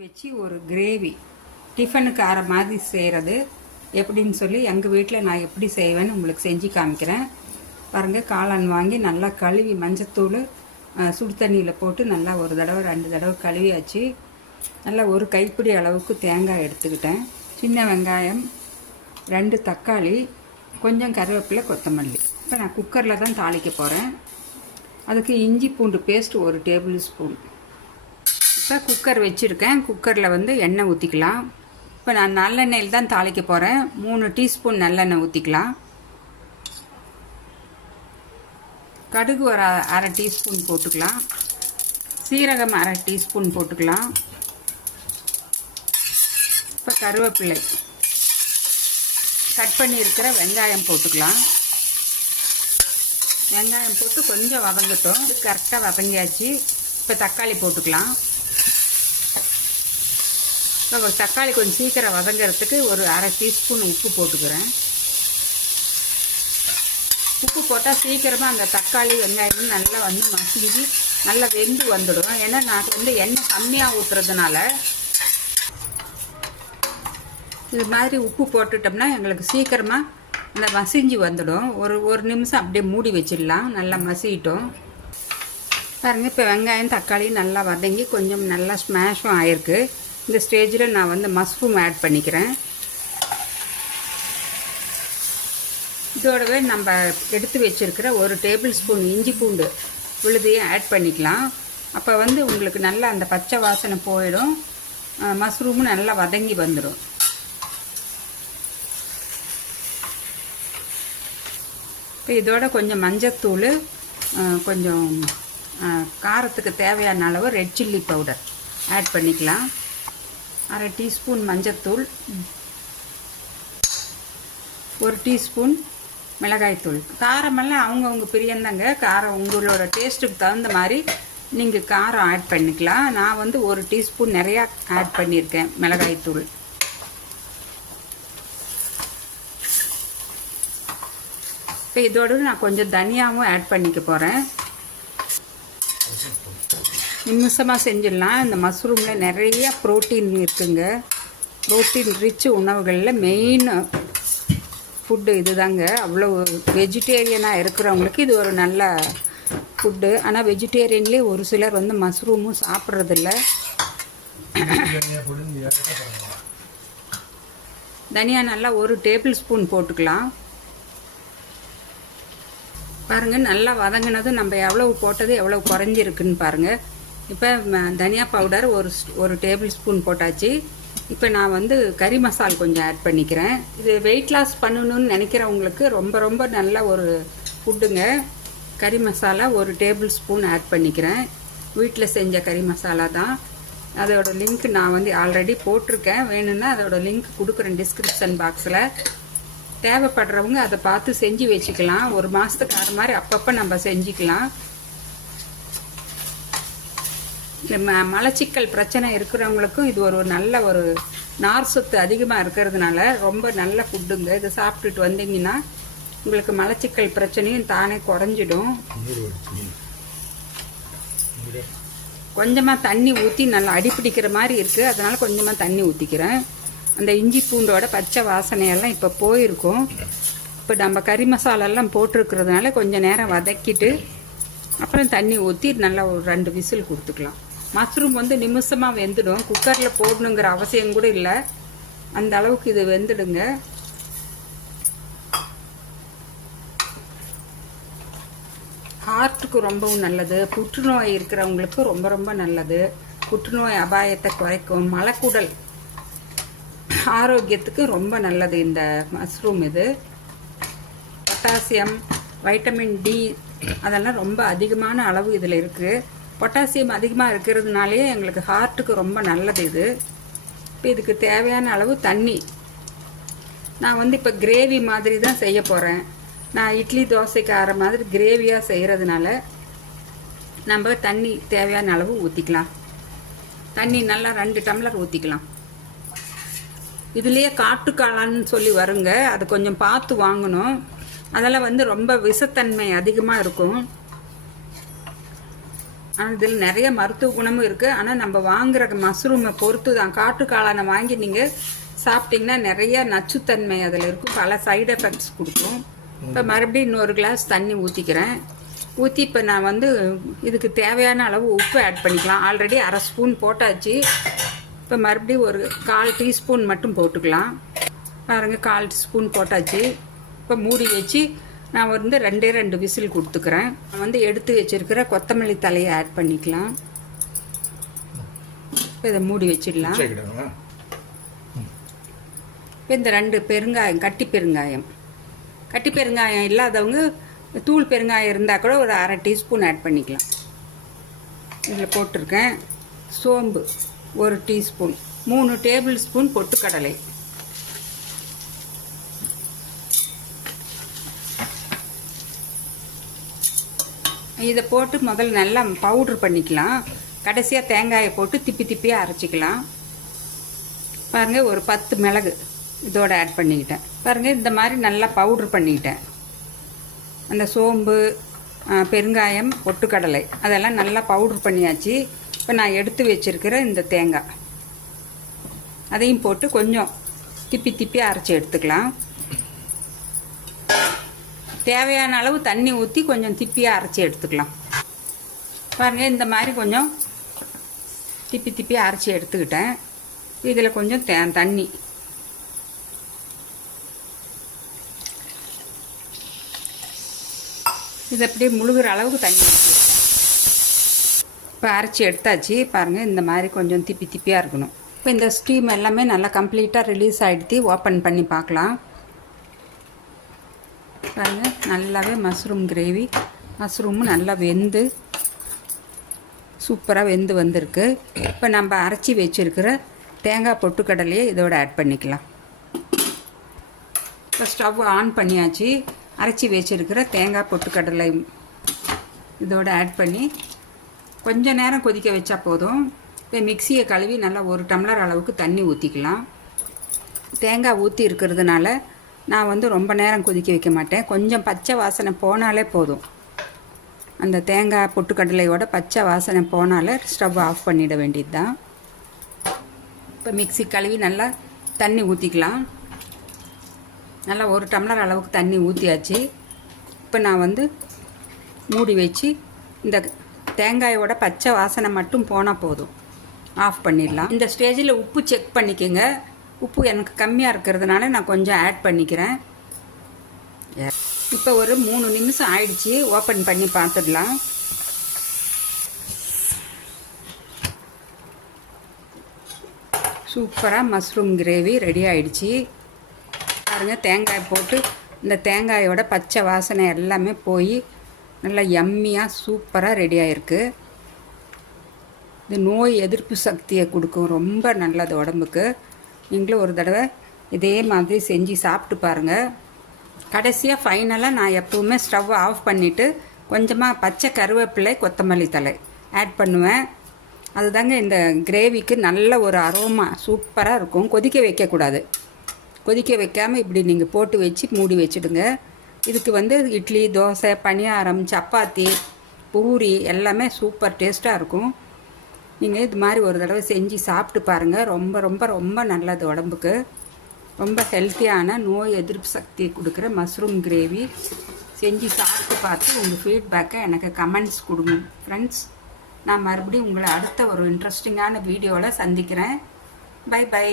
வச்சு ஒரு கிரேவி டிஃபனுக்கு ஆற மாதிரி செய்கிறது எப்படின்னு சொல்லி எங்கள் வீட்டில் நான் எப்படி செய்வேன்னு உங்களுக்கு செஞ்சு காமிக்கிறேன். பாருங்கள், காளான் வாங்கி நல்லா கழுவி மஞ்சத்தூள் சுடு தண்ணியில் போட்டு நல்லா ஒரு தடவை 2 தடவை கழுவியாச்சு. நல்லா ஒரு கைப்பிடி அளவுக்கு தேங்காய் எடுத்துக்கிட்டேன். சின்ன வெங்காயம், 2 தக்காளி, கொஞ்சம் கருவேப்பிலை, கொத்தமல்லி. இப்போ நான் குக்கரில் தான் தாளிக்க போகிறேன். அதுக்கு இஞ்சி பூண்டு பேஸ்ட் 1 டேபிள் ஸ்பூன். இப்போ குக்கர் வச்சுருக்கேன். குக்கரில் எண்ணெய் ஊற்றிக்கலாம். இப்போ நான் நல்லெண்ணெயில் தான் தாளிக்க போகிறேன். 3 டீஸ்பூன் நல்லெண்ணெய் ஊற்றிக்கலாம். கடுகு ஒரு அரை டீஸ்பூன் போட்டுக்கலாம். சீரகம் அரை டீஸ்பூன் போட்டுக்கலாம். இப்போ கருவேப்பிலை, கட் பண்ணியிருக்கிற வெங்காயம் போட்டுக்கலாம். வெங்காயம் போட்டு கொஞ்சம் வதங்கட்டும். இது கரெக்டாக வதங்கியாச்சு. இப்போ தக்காளி போட்டுக்கலாம். இப்போ தக்காளி கொஞ்சம் சீக்கிரம் வதங்கிறதுக்கு ஒரு அரை டீஸ்பூன் உப்பு போட்டுக்கிறேன். உப்பு போட்டால் சீக்கிரமாக அந்த தக்காளி வெங்காயம் நல்லா மசிஞ்சு நல்லா வெந்து வந்துடும். ஏன்னா நான் எண்ணெய் கம்மியாக ஊற்றுறதுனால இது மாதிரி உப்பு போட்டுட்டோம்னா எங்களுக்கு சீக்கிரமாக அந்த மசிஞ்சு வந்துடும். ஒரு நிமிஷம் அப்படியே மூடி வச்சிடலாம். நல்லா மசிட்டோம் பாருங்கள். இப்போ வெங்காயம் தக்காளி நல்லா வதங்கி கொஞ்சம் நல்லா ஸ்மாஷும் ஆயிருக்கு. இந்த ஸ்டேஜில் நான் மஷ்ரூம் ஆட் பண்ணிக்கிறேன். இதோடவே நம்ம எடுத்து வச்சுருக்கிற 1 டேபிள் ஸ்பூன் இஞ்சி பூண்டு விழுதையும் ஆட் பண்ணிக்கலாம். அப்போ உங்களுக்கு நல்லா அந்த பச்சை வாசனை போயிடும். மஷ்ரூமும் நல்லா வதங்கி வந்துடும். இப்போ இதோட கொஞ்சம் மஞ்சத்தூள், கொஞ்சம் காரத்துக்கு தேவையான அளவு ரெட் சில்லி பவுடர் ஆட் பண்ணிக்கலாம். அரை டீஸ்பூன் மஞ்சத்தூள், 1 டீஸ்பூன் மிளகாய்த்தூள். காரமெல்லாம் அவங்கவுங்க பிரியந்தாங்க. காரம் உங்களோட டேஸ்ட்டுக்கு தகுந்த மாதிரி நீங்கள் காரம் ஆட் பண்ணிக்கலாம். நான் 1 டீஸ்பூன் நிறையா ஆட் பண்ணியிருக்கேன் மிளகாய்த்தூள். இப்போ இதோடு நான் கொஞ்சம் தனியாகவும் ஆட் பண்ணிக்க போகிறேன். நிமிஷமாக செஞ்சிடலாம். இந்த மஷ்ரூமில் நிறைய ப்ரோட்டீன் இருக்குங்க. ப்ரோட்டீன் ரிச் உணவுகளில் மெயின் ஃபுட்டு இது தாங்க. அவ்வளோ வெஜிடேரியனாக இருக்கிறவங்களுக்கு இது ஒரு நல்ல ஃபுட்டு. ஆனால் வெஜிடேரியன்லேயே ஒரு சிலர் மஷ்ரூமும் சாப்பிட்றதில்ல. தனியா நல்லா 1 டேபிள் ஸ்பூன் போட்டுக்கலாம். பாருங்கள், நல்லா வதங்கினதும் நம்ம எவ்வளவு போட்டது எவ்வளோ குறைஞ்சிருக்குன்னு பாருங்கள். இப்போ தனியா பவுடர் ஒரு டேபிள் ஸ்பூன் போட்டாச்சு. இப்போ நான் கறி மசால் கொஞ்சம் ஆட் பண்ணிக்கிறேன். இது வெயிட் லாஸ் பண்ணணும்னு நினைக்கிறவங்களுக்கு ரொம்ப ரொம்ப நல்ல ஒரு ஃபுட்டுங்க. கறி மசாலா 1 டேபிள் ஸ்பூன் ஆட் பண்ணிக்கிறேன். வீட்டில் செஞ்ச கறி மசாலா தான். அதோட லிங்க் நான் ஆல்ரெடி போட்டிருக்கேன். வேணும்னா அதோட லிங்க் கொடுக்குறேன் டிஸ்கிரிப்ஷன் பாக்ஸில். தேவைப்படுறவங்க அதை பார்த்து செஞ்சு வச்சுக்கலாம். 1 மாதத்துக்கு ஆறு மாதிரி அப்பப்போ நம்ம செஞ்சுக்கலாம். இந்த மலச்சிக்கல் பிரச்சனை இருக்கிறவங்களுக்கும் இது ஒரு நல்ல ஒரு நார் சத்து அதிகமாக இருக்கிறதுனால ரொம்ப நல்ல ஃபுட்டுங்க. இதை சாப்பிட்டுட்டு வந்தீங்கன்னா உங்களுக்கு மலச்சிக்கல் பிரச்சனையும் தானே குறைஞ்சிடும். கொஞ்சமாக தண்ணி ஊற்றி நல்லா அடிப்பிடிக்கிற மாதிரி இருக்குது. அதனால் கொஞ்சமாக தண்ணி ஊற்றிக்கிறேன். அந்த இஞ்சி பூண்டோட பச்சை வாசனையெல்லாம் இப்போ போயிருக்கும். இப்போ நம்ம கறி மசாலெல்லாம் போட்டிருக்கிறதுனால கொஞ்சம் நேரம் வதக்கிட்டு அப்புறம் தண்ணி ஊற்றி நல்லா ஒரு 2 விசில் கொடுத்துக்கலாம். மஷ்ரூம் நிமிஷமாக வெந்துடும். குக்கரில் போடணுங்கிற அவசியம் கூட இல்லை. அந்த அளவுக்கு இது வெந்துடுங்க. ஹார்ட்டுக்கு ரொம்பவும் நல்லது. புற்றுநோய் இருக்கிறவங்களுக்கு ரொம்ப ரொம்ப நல்லது. புற்றுநோய் அபாயத்தை குறைக்கும். மலக்குடல் ஆரோக்கியத்துக்கு ரொம்ப நல்லது இந்த மஷ்ரூம். இது பொட்டாசியம், வைட்டமின் டி அதெல்லாம் ரொம்ப அதிகமான அளவு இதில் இருக்குது. பொட்டாசியம் அதிகமாக இருக்கிறதுனாலே எங்களுக்கு ஹார்ட்டுக்கு ரொம்ப நல்லது இது. இப்போ இதுக்கு தேவையான அளவு தண்ணி நான் இப்போ கிரேவி மாதிரி தான் செய்ய போகிறேன். நான் இட்லி தோசைக்கு ஆற மாதிரி கிரேவியாக செய்கிறதுனால நம்ம தண்ணி தேவையான அளவு ஊற்றிக்கலாம். தண்ணி நல்லா 2 டம்ளர் ஊற்றிக்கலாம். இதுலேயே காட்டுக்காளான்னு சொல்லி வருங்க. அது கொஞ்சம் பார்த்து வாங்கணும். அதெல்லாம் ரொம்ப விஷத்தன்மை அதிகமாக இருக்கும். ஆனால் இதில் நிறைய மருத்துவ குணமும் இருக்குது. ஆனால் நம்ம வாங்குகிற மஷ்ரூமை பொறுத்து தான். காட்டு காளானை வாங்கி நீங்கள் சாப்பிட்டிங்கன்னா நிறைய நச்சுத்தன்மை அதில் இருக்கும், பல சைடு எஃபெக்ட்ஸ் கொடுக்கும். இப்போ மறுபடியும் இன்னொரு கிளாஸ் தண்ணி ஊற்றிக்கிறேன். ஊற்றி இப்போ நான் வந்து இதுக்கு தேவையான அளவு உப்பு ஆட் பண்ணிக்கலாம். ஆல்ரெடி அரை ஸ்பூன் போட்டாச்சு. இப்போ மறுபடியும் ஒரு 1/4 டீஸ்பூன் மட்டும் போட்டுக்கலாம். பாருங்கள், 1/4 ஸ்பூன் போட்டாச்சு. இப்போ மூடி வச்சு நான் வந்து 2 விசில் கொடுத்துக்கிறேன். நான் வந்து எடுத்து வச்சுருக்கிற கொத்தமல்லி தலையை ஆட் பண்ணிக்கலாம். இப்போ இதை மூடி வச்சிடலாம். இப்போ இந்த 2 பெருங்காயம், கட்டி பெருங்காயம் இல்லாதவங்க தூள் பெருங்காயம் இருந்தால் கூட ஒரு 1/2 டீஸ்பூன் ஆட் பண்ணிக்கலாம். இதில் போட்டிருக்கேன். சோம்பு 1 டீஸ்பூன், 3 டேபிள் ஸ்பூன் பொட்டுக்கடலை, இதை போட்டு முதல்ல நல்லா பவுட்ரு பண்ணிக்கலாம். கடைசியாக தேங்காயை போட்டு திப்பியாக அரைச்சிக்கலாம். பாருங்கள், ஒரு 10 மிளகு இதோடு ஆட் பண்ணிக்கிட்டேன். பாருங்கள், இந்த மாதிரி நல்லா பவுட்ரு பண்ணிக்கிட்டேன். அந்த சோம்பு, பெருங்காயம், பொட்டுக்கடலை அதெல்லாம் நல்லா பவுட்ரு பண்ணியாச்சு. இப்போ நான் எடுத்து வச்சுருக்கிற இந்த தேங்காய் அதையும் போட்டு கொஞ்சம் திப்பி அரைச்சி எடுத்துக்கலாம். தேவையான அளவு தண்ணி ஊற்றி கொஞ்சம் திப்பியாக அரைச்சி எடுத்துக்கலாம். பாருங்கள், இந்த மாதிரி கொஞ்சம் திப்பி அரைச்சி எடுத்துக்கிட்டேன். இதில் கொஞ்சம் தண்ணி, இது அப்படியே முழுகிற அளவுக்கு தண்ணி ஊற்றி இப்போ அரைச்சி எடுத்தாச்சு. பாருங்கள், இந்த மாதிரி கொஞ்சம் திப்பியாக இருக்கணும். இப்போ இந்த ஸ்டீம் எல்லாமே நல்லா கம்ப்ளீட்டாக ரிலீஸ் ஆகிடுத்து. ஓப்பன் பண்ணி பார்க்கலாம். பாருங்கள், நல்லாவே மஷ்ரூம் கிரேவி, மஷ்ரூமும் நல்லா வெந்து சூப்பராக வெந்து வந்திருக்கு. இப்போ நம்ம அரைச்சி வச்சுருக்கிற தேங்காய் பொட்டுக்கடலையை இதோடு ஆட் பண்ணிக்கலாம். இப்போ ஸ்டவ் ஆன் பண்ணியாச்சு. அரைச்சி வச்சுருக்கிற தேங்காய் பொட்டுக்கடலை இதோடு ஆட் பண்ணி கொஞ்சம் நேரம் கொதிக்க வச்சா போதும். இப்போ மிக்சியை கழுவி நல்லா 1 டம்ளர் அளவுக்கு தண்ணி ஊற்றிக்கலாம். தேங்காய் ஊற்றி இருக்கிறதுனால நான் வந்து ரொம்ப நேரம் கொதிக்க வைக்க மாட்டேன். கொஞ்சம் பச்சை வாசனை போனாலே போதும். அந்த தேங்காய் பொட்டுக்கடலையோட பச்சை வாசனை போனாலே ஸ்டவ் ஆஃப் பண்ணிட வேண்டியது தான். இப்போ மிக்சி கழுவி நல்லா தண்ணி ஊற்றிக்கலாம். நல்லா 1 டம்ளர் அளவுக்கு தண்ணி ஊற்றியாச்சு. இப்போ நான் வந்து மூடி வச்சு இந்த தேங்காயோட பச்சை வாசனை மட்டும் போனால் போதும், ஆஃப் பண்ணிடலாம். இந்த ஸ்டேஜில் உப்பு செக் பண்ணிக்கோங்க. உப்பு எனக்கு கம்மியாக இருக்கிறதுனால நான் கொஞ்சம் ஆட் பண்ணிக்கிறேன். இப்போ ஒரு 3 நிமிஷம் ஆயிடுச்சு. ஓப்பன் பண்ணி பார்த்துடலாம். சூப்பராக மஷ்ரூம் கிரேவி ரெடி ஆயிடுச்சு. பாருங்கள், தேங்காய் போட்டு இந்த தேங்காயோட பச்சை வாசனை எல்லாமே போய் நல்லா யம்மியாக சூப்பராக ரெடி ஆகிருக்கு. இது நோய் எதிர்ப்பு சக்தியை கொடுக்கும், ரொம்ப நல்லது உடம்புக்கு. நீங்களும் ஒரு தடவை இதே மாதிரி செஞ்சு சாப்பிட்டு பாருங்கள். கடைசியாக ஃபைனலாக நான் எப்போவுமே ஸ்டவ் ஆஃப் பண்ணிவிட்டு கொஞ்சமாக பச்சை கருவேப்பிலை, கொத்தமல்லி தழை ஆட் பண்ணுவேன். அதுதாங்க இந்த கிரேவிக்கு நல்ல ஒரு அரோமா சூப்பராக இருக்கும். கொதிக்க வைக்கக்கூடாது. கொதிக்க வைக்காமல் இப்படி நீங்கள் போட்டு வச்சு மூடி வச்சுடுங்க. இதுக்கு வந்து இட்லி, தோசை, பணியாரம், சப்பாத்தி, பூரி எல்லாமே சூப்பர் டேஸ்ட்டாக இருக்கும். நீங்கள் இது மாதிரி ஒரு தடவை செஞ்சு சாப்பிட்டு பாருங்கள். ரொம்ப ரொம்ப ரொம்ப நல்லது உடம்புக்கு. ரொம்ப ஹெல்த்தியான நோய் எதிர்ப்பு சக்தியை கொடுக்குற மஷ்ரூம் கிரேவி செஞ்சு சாப்பிட்டு பார்த்து உங்கள் ஃபீட்பேக்கை எனக்கு கமெண்ட்ஸ் கொடுங்க ஃப்ரெண்ட்ஸ். நான் மறுபடியும் உங்களை அடுத்த ஒரு இன்ட்ரெஸ்டிங்கான வீடியோவில் சந்திக்கிறேன். Bye by.